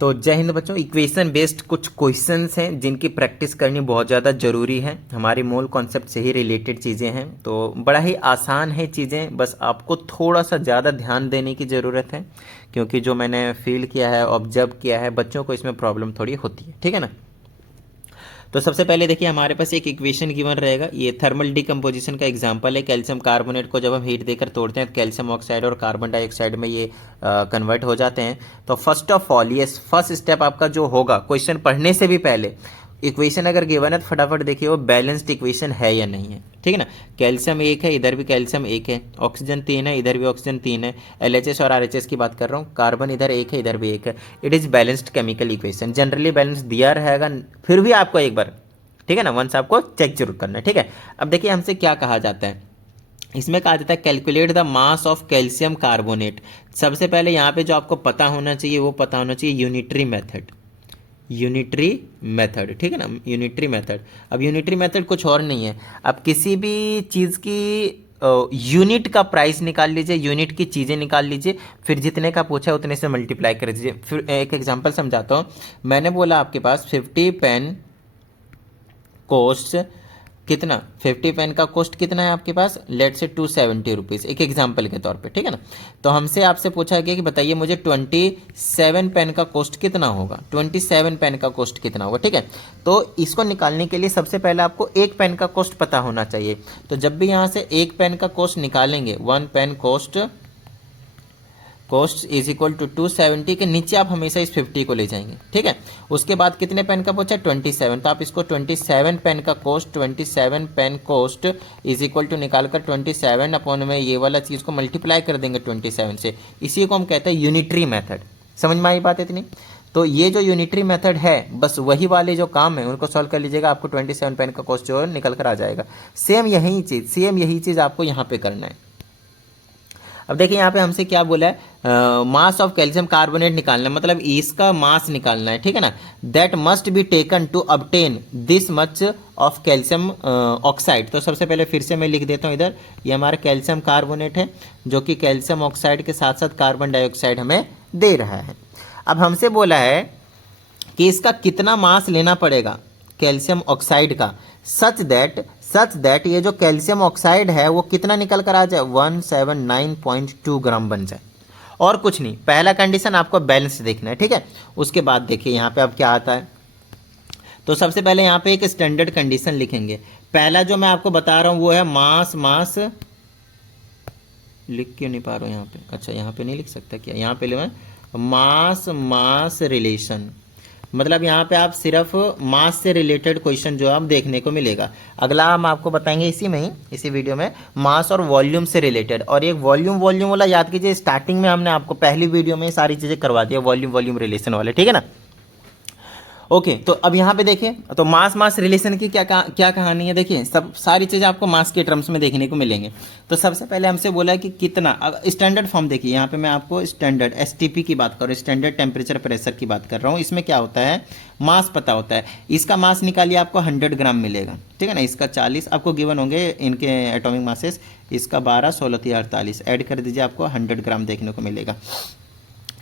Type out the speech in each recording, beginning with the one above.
तो जय हिंद बच्चों, इक्वेशन बेस्ड कुछ क्वेश्चंस हैं जिनकी प्रैक्टिस करनी बहुत ज़्यादा ज़रूरी है। हमारी मूल कॉन्सेप्ट से ही रिलेटेड चीज़ें हैं, तो बड़ा ही आसान है चीज़ें, बस आपको थोड़ा सा ज़्यादा ध्यान देने की ज़रूरत है, क्योंकि जो मैंने फील किया है, ऑब्जर्व किया है, बच्चों को इसमें प्रॉब्लम थोड़ी होती है। ठीक है ना। तो सबसे पहले देखिए, हमारे पास एक इक्वेशन गिवन रहेगा। ये थर्मल डिकम्पोजिशन का एग्जांपल है। कैल्शियम कार्बोनेट को जब हम हीट देकर तोड़ते हैं तो कैल्शियम ऑक्साइड और कार्बन डाइऑक्साइड में ये कन्वर्ट हो जाते हैं। तो फर्स्ट ऑफ ऑल ये फर्स्ट स्टेप आपका जो होगा, क्वेश्चन पढ़ने से भी पहले इक्वेशन अगर गिवन है तो फटाफट देखिए वो बैलेंस्ड इक्वेशन है या नहीं है। ठीक है ना। कैल्शियम एक है, इधर भी कैल्शियम एक है, ऑक्सीजन 3 है, इधर भी ऑक्सीजन 3 है, LHS और RHS की बात कर रहा हूँ, कार्बन इधर एक है, इधर भी एक है। It is balanced chemical equation. Generally balance दिया रहेगा, फिर भी आपको एक बार, ठीक है ना, वंस आपको चेक जरूर करना है। ठीक है। अब देखिए हमसे क्या कहा जाता है, इसमें कहा जाता है calculate the mass of calcium carbonate. सबसे पहले यहाँ पे जो आपको पता होना चाहिए वो पता होना चाहिए यूनिटरी मेथड। यूनिटरी मेथड, ठीक है ना, यूनिटरी मेथड। अब यूनिटरी मेथड कुछ और नहीं है, अब किसी भी चीज़ की यूनिट का प्राइस निकाल लीजिए, यूनिट की चीज़ें निकाल लीजिए, फिर जितने का पूछा उतने से मल्टीप्लाई कर दीजिए। फिर एक एग्जांपल समझाता हूँ। मैंने बोला आपके पास 50 पेन कॉस्ट कितना, 50 पेन का कॉस्ट कितना है आपके पास, लेट से 270 रुपीज़, एक एग्जांपल के तौर पे। ठीक है ना। तो हमसे आपसे पूछा गया कि बताइए मुझे 27 पेन का कॉस्ट कितना होगा, 27 पेन का कॉस्ट कितना होगा। ठीक है। तो इसको निकालने के लिए सबसे पहले आपको एक पेन का कॉस्ट पता होना चाहिए। तो जब भी यहाँ से एक पेन का कॉस्ट निकालेंगे, 1 pen cost is equal to 270 के नीचे आप हमेशा इस 50 को ले जाएंगे। ठीक है। उसके बाद कितने पेन का बचा, 27, तो आप इसको 27 पेन का cost, 27 pen cost is equal to निकाल कर 27 अपॉन में ये वाला चीज़ को मल्टीप्लाई कर देंगे 27 से। इसी को हम कहते हैं यूनिटरी मेथड। समझ में आई बात इतनी। तो ये जो यूनिटरी मेथड है, बस वही वाले जो काम है उनको सॉल्व कर लीजिएगा, आपको 27 पेन का कॉस्ट जो है निकल कर आ जाएगा। सेम यही चीज़ आपको यहाँ पे करना है। अब देखिए यहाँ पे हमसे क्या बोला है, मास ऑफ कैल्शियम कार्बोनेट निकालना है, मतलब इसका मास निकालना है। ठीक है ना। That must be taken to obtain this much of calcium oxide. तो सबसे पहले फिर से मैं लिख देता हूँ इधर, ये हमारा कैल्शियम कार्बोनेट है जो कि कैल्शियम ऑक्साइड के साथ साथ कार्बन डाइऑक्साइड हमें दे रहा है। अब हमसे बोला है कि इसका कितना मास लेना पड़ेगा कैल्शियम ऑक्साइड का, सच दैट ये जो कैल्शियम ऑक्साइड है वो कितना निकल कर आ जाए, 179.2 ग्राम बन जाए, और कुछ नहीं। पहला कंडीशन आपको बैलेंस देखना है। ठीक है। उसके बाद देखिए यहाँ पे अब क्या आता है, तो सबसे पहले यहाँ पे एक स्टैंडर्ड कंडीशन लिखेंगे। पहला जो मैं आपको बता रहा हूँ वो है मास लिख क्यों नहीं पा रहा हूँ यहाँ पे, अच्छा यहाँ पे नहीं लिख सकता क्या, यहाँ पे मैं मास रिलेशन, मतलब यहाँ पे आप सिर्फ मास से रिलेटेड क्वेश्चन जो आप देखने को मिलेगा। अगला हम आपको बताएंगे इसी में ही, इसी वीडियो में, मास और वॉल्यूम से रिलेटेड। और एक वॉल्यूम वाला याद कीजिए, स्टार्टिंग में हमने आपको पहली वीडियो में सारी चीज़ें करवा दिया, वॉल्यूम रिलेशन वाले। ठीक है ना। ओके। तो अब यहाँ पे देखिए, तो मास रिलेशन की क्या कहानी है, देखिए सब सारी चीज़ें आपको मास के टर्म्स में देखने को मिलेंगे। तो सबसे पहले हमसे बोला है कि कितना, स्टैंडर्ड फॉर्म देखिए, यहाँ पे मैं आपको स्टैंडर्ड STP की बात कर रहा हूँ, स्टैंडर्ड टेम्परेचर प्रेशर की बात कर रहा हूँ। इसमें क्या होता है, मास पता होता है, इसका मास निकालिए आपको 100 ग्राम मिलेगा। ठीक है ना। इसका 40 आपको गिवन होंगे इनके एटॉमिक मासेस, इसका 12, 16, 48 ऐड कर दीजिए, आपको 100 ग्राम देखने को मिलेगा।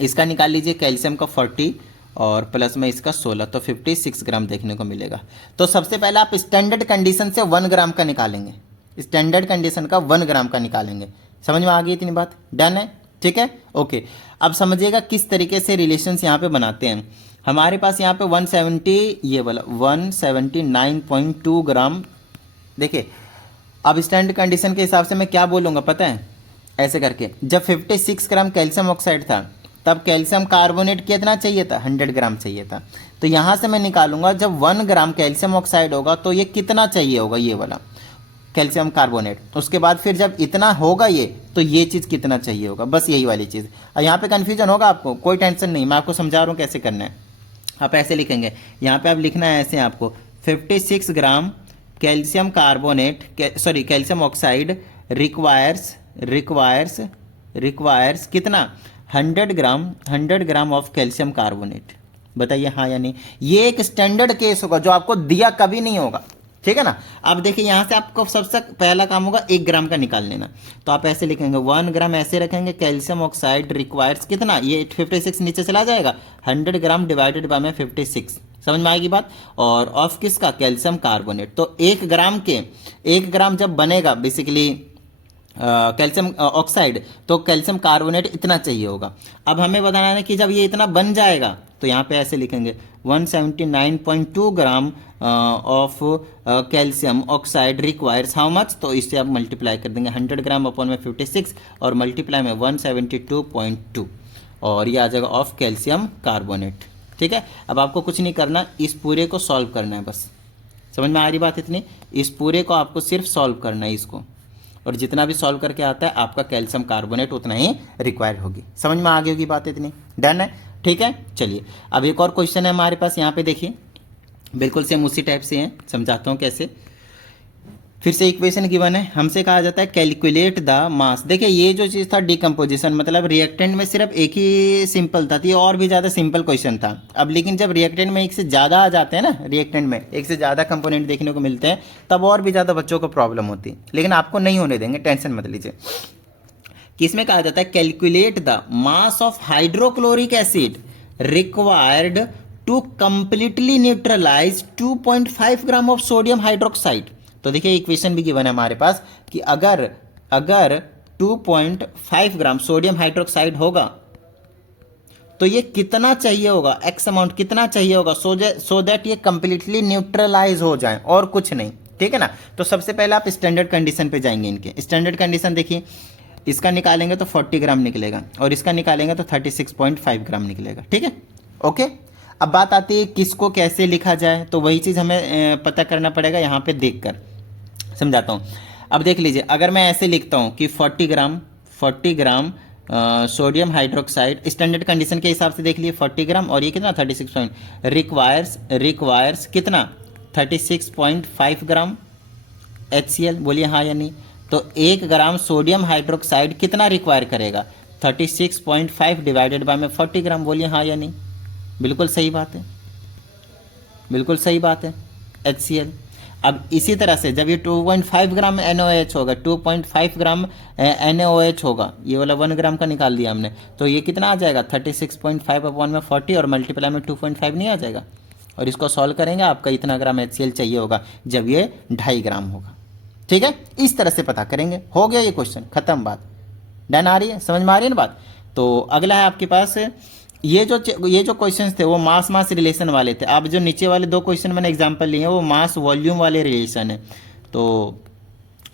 इसका निकाल लीजिए कैल्शियम का 40 और प्लस में इसका 16, तो 56 ग्राम देखने को मिलेगा। तो सबसे पहले आप स्टैंडर्ड कंडीशन से 1 ग्राम का निकालेंगे, स्टैंडर्ड कंडीशन का 1 ग्राम का निकालेंगे। समझ में आ गई इतनी बात, डन है। ठीक है। ओके। अब समझिएगा किस तरीके से रिलेशंस यहाँ पे बनाते हैं। हमारे पास यहाँ पे 170, ये वाला 179.2 ग्राम। देखिए अब स्टैंडर्ड कंडीशन के हिसाब से मैं क्या बोलूँगा पता है, ऐसे करके, जब 56 ग्राम कैल्शियम ऑक्साइड था तब कैल्शियम कार्बोनेट कितना चाहिए था, 100 ग्राम चाहिए था। तो यहाँ से मैं निकालूंगा जब 1 ग्राम कैल्शियम ऑक्साइड होगा तो ये कितना चाहिए होगा, ये वाला कैल्शियम कार्बोनेट। उसके बाद फिर जब इतना होगा ये, तो ये चीज़ कितना चाहिए होगा, बस यही वाली चीज़। और यहाँ पे कन्फ्यूजन होगा आपको, कोई टेंशन नहीं, मैं आपको समझा रहा हूँ कैसे करना है। आप ऐसे लिखेंगे, यहाँ पे आप लिखना है ऐसे, आपको 56 ग्राम calcium carbonate, calcium oxide requires कितना, 100 ग्राम ऑफ कैल्शियम कार्बोनेट। बताइए हाँ या नहीं। ये एक स्टैंडर्ड केस होगा जो आपको दिया कभी नहीं होगा, ठीक है ना। अब देखिए यहाँ से आपको सबसे पहला काम होगा 1 ग्राम का निकाल लेना। तो आप ऐसे लिखेंगे 1 ग्राम, ऐसे रखेंगे कैल्शियम ऑक्साइड रिक्वायर्स कितना, ये 56 नीचे चला जाएगा, 100 ग्राम डिवाइडेड बाय में 56, समझ में आएगी बात। और ऑफ किसका, कैल्शियम कार्बोनेट। तो 1 ग्राम जब बनेगा बेसिकली कैल्शियम ऑक्साइड, तो कैल्शियम कार्बोनेट इतना चाहिए होगा। अब हमें बताना है कि जब ये इतना बन जाएगा तो यहाँ पे ऐसे लिखेंगे 179.2 gram of calcium oxide requires how much, तो इससे आप मल्टीप्लाई कर देंगे 100 ग्राम अपॉन में 56 और मल्टीप्लाई में 172.2 और ये आ जाएगा ऑफ कैल्शियम कार्बोनेट। ठीक है, अब आपको कुछ नहीं करना, इस पूरे को सॉल्व करना है बस, समझ में आ रही बात इतनी। इस पूरे को आपको सिर्फ सॉल्व करना है इसको, और जितना भी सॉल्व करके आता है आपका कैल्शियम कार्बोनेट उतना ही रिक्वायर्ड होगी। समझ में आ गई होगी बात इतनी, डन है। ठीक है, चलिए अब एक और क्वेश्चन है हमारे पास, यहाँ पे देखिए बिल्कुल सेम उसी टाइप से हैं, समझाता हूँ कैसे। फिर से इक्वेशन गिवन है, हमसे कहा जाता है कैलकुलेट द मास। देखिए ये जो चीज़ था डिकम्पोजिशन, मतलब रिएक्टेंट में सिर्फ एक ही सिंपल था, तो ये और भी ज़्यादा सिंपल क्वेश्चन था। अब लेकिन जब रिएक्टेंट में एक से ज़्यादा आ जाते हैं ना, रिएक्टेंट में एक से ज़्यादा कंपोनेंट देखने को मिलते हैं, तब और भी ज़्यादा बच्चों को प्रॉब्लम होती है, लेकिन आपको नहीं होने देंगे, टेंशन मत लीजिए। किसमें कहा जाता है calculate the mass of hydrochloric acid required to completely neutralize 2.5 gram of sodium hydroxide. तो देखिए इक्वेशन भी गिवन है हमारे पास कि अगर 2.5 ग्राम सोडियम हाइड्रोक्साइड होगा तो ये कितना चाहिए होगा, एक्स अमाउंट कितना चाहिए होगा, सो दैट ये कंप्लीटली न्यूट्रलाइज हो जाए और कुछ नहीं। ठीक है ना। तो सबसे पहले आप स्टैंडर्ड कंडीशन पे जाएंगे। इनके स्टैंडर्ड कंडीशन देखिए, इसका निकालेंगे तो 40 ग्राम निकलेगा और इसका निकालेंगे तो 36.5 ग्राम निकलेगा। ठीक है, ओके। अब बात आती है किसको कैसे लिखा जाए, तो वही चीज़ हमें पता करना पड़ेगा, यहाँ पे देखकर समझाता हूँ। अब देख लीजिए, अगर मैं ऐसे लिखता हूँ कि 40 gram sodium hydroxide, standard condition के हिसाब से देख लिए 40 ग्राम और ये कितना 36 रिक्वायर्स कितना 36.5 ग्राम HCl, बोलिए हाँ या नहीं। तो 1 ग्राम सोडियम हाइड्रोक्साइड कितना रिक्वायर करेगा 36.5 डिवाइडेड बाय में 40 ग्राम, बोलिए हाँ या नहीं। बिल्कुल सही बात है, बिल्कुल सही बात है, HCl। अब इसी तरह से जब ये 2.5 ग्राम NaOH होगा, 2.5 ग्राम NaOH होगा, ये वाला 1 ग्राम का निकाल दिया हमने, तो ये कितना आ जाएगा 36.5 अपॉन में 40 और मल्टीप्लाई में 2.5 नहीं आ जाएगा। और इसको सॉल्व करेंगे, आपका इतना ग्राम HCl चाहिए होगा जब ये 2.5 ग्राम होगा। ठीक है, इस तरह से पता करेंगे। हो गया ये क्वेश्चन, खत्म बात, डन। आ रही है, समझ में आ रही है ना बात। तो अगला है आपके पास, ये जो क्वेश्चंस थे वो मास रिलेशन वाले थे। अब जो नीचे वाले 2 क्वेश्चन मैंने एग्जांपल लिए हैं वो मास वॉल्यूम वाले रिलेशन है। तो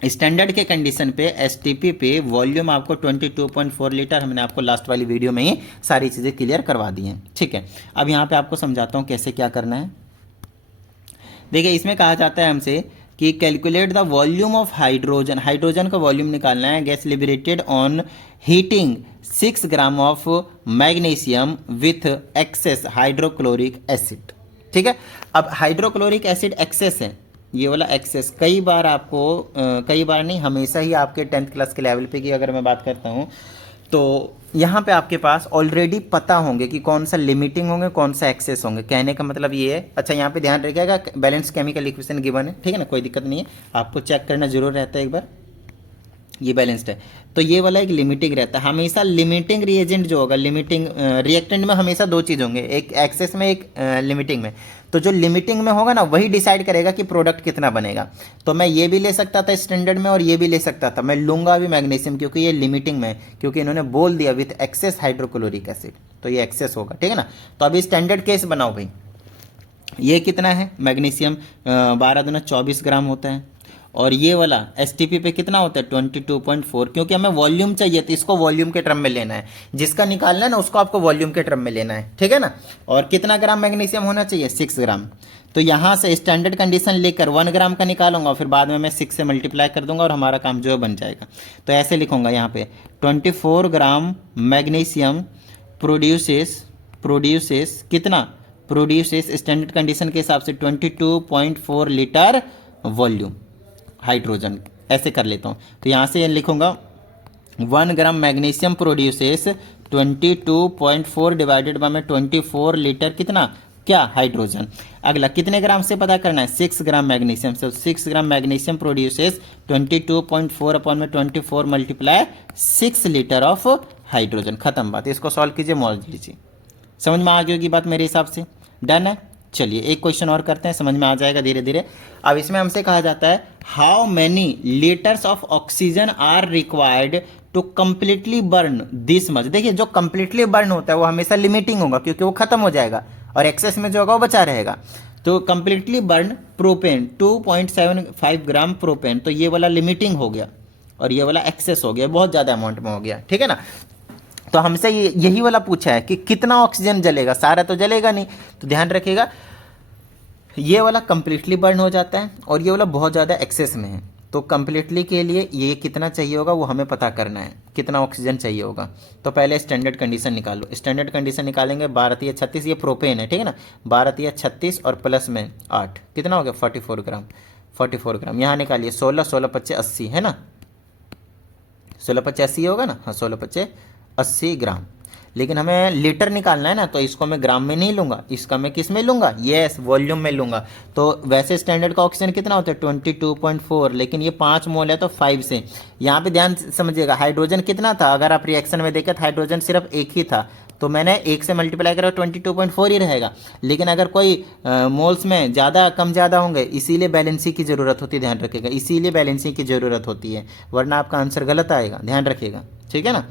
स्टैंडर्ड के कंडीशन पे STP पे वॉल्यूम आपको 22.4 लीटर, हमने आपको लास्ट वाली वीडियो में ही सारी चीज़ें क्लियर करवा दी हैं। ठीक है, अब यहाँ पे आपको समझाता हूँ कैसे क्या करना है। देखिए इसमें कहा जाता है हमसे कि calculate the volume of hydrogen का वॉल्यूम निकालना है, gas liberated on heating 6 gram of magnesium with access hydrochloric acid. ठीक है, अब हाइड्रोक्लोरिक एसिड एक्सेस है, ये वाला एक्सेस कई बार आपको कई बार नहीं, हमेशा ही आपके 10th क्लास के लेवल पे की अगर मैं बात करता हूँ तो यहाँ पे आपके पास ऑलरेडी पता होंगे कि कौन सा लिमिटिंग होंगे कौन सा एक्सेस होंगे। कहने का मतलब ये है, अच्छा यहाँ पे ध्यान रखिएगा बैलेंस केमिकल इक्वेशन गिवन है, ठीक है ना, कोई दिक्कत नहीं है, आपको चेक करना जरूर रहता है एक बार। ये बैलेंस्ड है तो ये वाला एक लिमिटिंग रहता है हमेशा। लिमिटिंग रिएजेंट जो होगा, लिमिटिंग रिएक्टेंट में हमेशा 2 चीज़ होंगे, एक एक्सेस में एक लिमिटिंग में। तो जो लिमिटिंग में होगा ना वही डिसाइड करेगा कि प्रोडक्ट कितना बनेगा। तो मैं ये भी ले सकता था स्टैंडर्ड में और ये भी ले सकता था, मैं लूंगा भी मैग्नीशियम क्योंकि ये लिमिटिंग में, क्योंकि इन्होंने बोल दिया विथ एक्सेस हाइड्रोक्लोरिक एसिड, तो ये एक्सेस होगा। ठीक है ना। तो अभी स्टैंडर्ड केस बनाओ भाई, ये कितना है मैग्नीशियम 12 दूना 24 ग्राम होता है और ये वाला STP पे कितना होता है 22.4, क्योंकि हमें वॉल्यूम चाहिए तो इसको वॉल्यूम के टर्म में लेना है, जिसका निकालना है ना उसको आपको वॉल्यूम के टर्म में लेना है। ठीक है ना। और कितना ग्राम मैग्नीशियम होना चाहिए 6 ग्राम। तो यहाँ से स्टैंडर्ड कंडीशन लेकर 1 ग्राम का निकालूंगा, फिर बाद में मैं 6 से मल्टीप्लाई कर दूंगा और हमारा काम जो है बन जाएगा। तो ऐसे लिखूंगा यहाँ पे 24 ग्राम मैग्नीशियम प्रोड्यूसेस कितना, प्रोड्यूसेस स्टैंडर्ड कंडीशन के हिसाब से 22.4 लीटर वॉल्यूम हाइड्रोजन। ऐसे कर लेता हूँ, तो यहाँ से लिखूंगा 1 ग्राम मैग्नीशियम प्रोड्यूसेस 22.4 डिवाइडेड बाय में 24 लीटर कितना क्या, हाइड्रोजन। अगला कितने ग्राम से पता करना है, 6 ग्राम मैग्नीशियम से। 6 ग्राम मैग्नीशियम प्रोड्यूसेस 22.4 अपॉन में 24 मल्टीप्लाई 6 लीटर ऑफ हाइड्रोजन। खत्म बात, इसको सॉल्व कीजिए, मॉल लीजिए। समझ में आ गई होगी बात मेरे हिसाब से, डन है। चलिए एक क्वेश्चन और करते हैं, समझ में आ जाएगा धीरे धीरे। अब इसमें हमसे कहा जाता है how many litres of oxygen are required to completely burn this much. देखिए जो कंप्लीटली बर्न होता है वो हमेशा लिमिटिंग होगा, क्योंकि वो खत्म हो जाएगा, और एक्सेस में जो होगा वो बचा रहेगा। तो कंप्लीटली बर्न प्रोपेन 2.75 ग्राम प्रोपेन, तो ये वाला लिमिटिंग हो गया और ये वाला एक्सेस हो गया, बहुत ज़्यादा अमाउंट में हो गया, ठीक है ना। तो हमसे यही वाला पूछा है कि कितना ऑक्सीजन जलेगा, सारा तो जलेगा नहीं। तो ध्यान रखिएगा ये वाला कंप्लीटली बर्न हो जाता है और ये वाला बहुत ज़्यादा एक्सेस में है। तो कंप्लीटली के लिए ये कितना चाहिए होगा वो हमें पता करना है, कितना ऑक्सीजन चाहिए होगा। तो पहले स्टैंडर्ड कंडीशन निकालो। स्टैंडर्ड कंडीशन निकालेंगे 12 × 36, ये प्रोपेन है, ठीक है ना। 12 × 36 और प्लस में 8, कितना हो गया 44 ग्राम। 44 ग्राम यहाँ निकालिए, 16 16 5 80 है ना, 16 5 80 होगा ना, हाँ 16 5 80 ग्राम। लेकिन हमें लीटर निकालना है ना, तो इसको मैं ग्राम में नहीं लूँगा, इसका मैं किस में लूँगा, यस वॉल्यूम में लूँगा। तो वैसे स्टैंडर्ड का ऑक्सीजन कितना होता है 22.4, लेकिन ये 5 मोल है तो 5 से। यहाँ पे ध्यान समझिएगा हाइड्रोजन कितना था, अगर आप रिएक्शन में देखें तो हाइड्रोजन सिर्फ एक ही था, तो मैंने 1 से मल्टीप्लाई करा 22.4 ही रहेगा। लेकिन अगर कोई मोल्स में ज़्यादा कम ज़्यादा होंगे, इसीलिए बैलेंसिंग की ज़रूरत होती है, ध्यान रखिएगा, इसीलिए बैलेंसिंग की ज़रूरत होती है, वरना आपका आंसर गलत आएगा, ध्यान रखिएगा, ठीक है ना।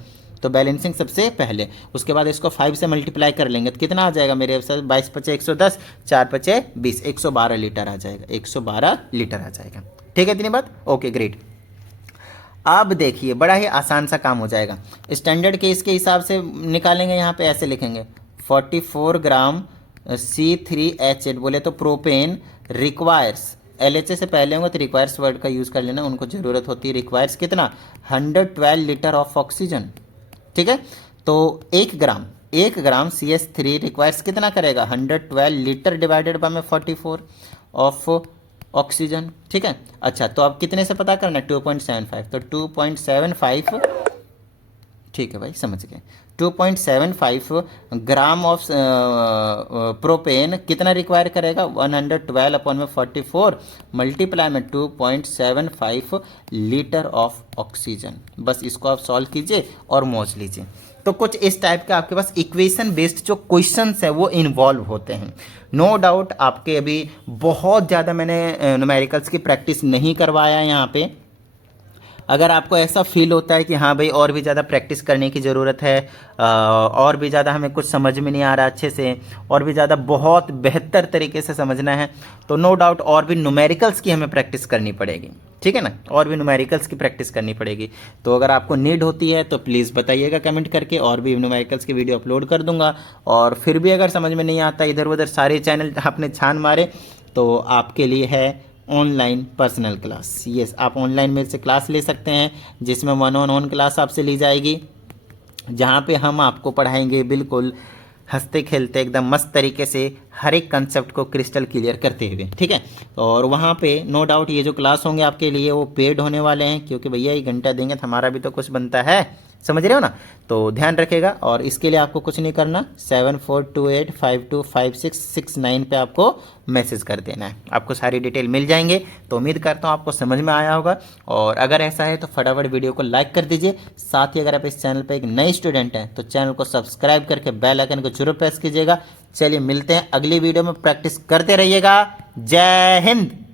तो बैलेंसिंग सबसे पहले, उसके बाद इसको 5 से मल्टीप्लाई कर लेंगे तो कितना आ जाएगा मेरे साथ, 22 × 5 = 110, 4 × 5 = 20, 112 लीटर आ जाएगा, 112 लीटर आ जाएगा, ठीक है इतनी बात, ओके ग्रेट। अब देखिए बड़ा ही आसान सा काम हो जाएगा। स्टैंडर्ड केस के हिसाब से निकालेंगे, यहाँ पे ऐसे लिखेंगे 44 ग्राम C3H8, बोले तो प्रोपेन रिक्वायर्स, LHA से पहले होंगे तो रिक्वायर्स वर्ड का यूज़ कर लेना, उनको ज़रूरत होती है। रिक्वायर्स कितना 112 लीटर ऑफ ऑक्सीजन, ठीक है। तो 1 ग्राम CH3 रिक्वायर्स कितना करेगा 112 लीटर डिवाइडेड बाय में 44 ऑफ ऑक्सीजन, ठीक है। अच्छा तो अब कितने से पता करना है 2.75, तो 2.75, ठीक है भाई समझ गए, 2.75 ग्राम ऑफ प्रोपेन कितना रिक्वायर करेगा 112 अपॉन में 44 मल्टीप्लाई में 2.75 लीटर ऑफ ऑक्सीजन। बस इसको आप सॉल्व कीजिए और मौज लीजिए। तो कुछ इस टाइप के आपके पास इक्वेशन बेस्ड जो क्वेश्चंस है वो इन्वॉल्व होते हैं। नो डाउट आपके अभी बहुत ज़्यादा मैंने न्यूमेरिकल्स की प्रैक्टिस नहीं करवाया यहाँ पे। अगर आपको ऐसा फील होता है कि हाँ भाई और भी ज़्यादा प्रैक्टिस करने की ज़रूरत है, और भी ज़्यादा हमें कुछ समझ में नहीं आ रहा अच्छे से, और भी ज़्यादा बहुत बेहतर तरीके से समझना है, तो नो डाउट और भी न्यूमेरिकल्स की हमें प्रैक्टिस करनी पड़ेगी, ठीक है ना, और भी न्यूमेरिकल्स की प्रैक्टिस करनी पड़ेगी। तो अगर आपको नीड होती है तो प्लीज़ बताइएगा कमेंट करके, और भी न्यूमेरिकल्स की वीडियो अपलोड कर दूंगा। और फिर भी अगर समझ में नहीं आता, इधर उधर सारे चैनल आपने छान मारे, तो आपके लिए है ऑनलाइन पर्सनल क्लास। यस आप ऑनलाइन मेरे से क्लास ले सकते हैं, जिसमें 1-on-1 क्लास आपसे ली जाएगी, जहाँ पे हम आपको पढ़ाएंगे बिल्कुल हंसते खेलते एकदम मस्त तरीके से हर एक कंसेप्ट को क्रिस्टल क्लियर करते हुए, ठीक है। और वहाँ पे नो डाउट ये जो क्लास होंगे आपके लिए वो पेड होने वाले हैं, क्योंकि भैया ये घंटा देंगे तो हमारा भी तो कुछ बनता है, समझ रहे हो ना। तो ध्यान रखेगा, और इसके लिए आपको कुछ नहीं करना, 7428525669 पे आपको मैसेज कर देना है, आपको सारी डिटेल मिल जाएंगे। तो उम्मीद करता हूँ आपको समझ में आया होगा, और अगर ऐसा है तो फटाफट वीडियो को लाइक कर दीजिए। साथ ही अगर आप इस चैनल पर एक नए स्टूडेंट हैं तो चैनल को सब्सक्राइब करके बेल आइकन को जरूर प्रेस कीजिएगा। चलिए मिलते हैं अगली वीडियो में, प्रैक्टिस करते रहिएगा। जय हिंद।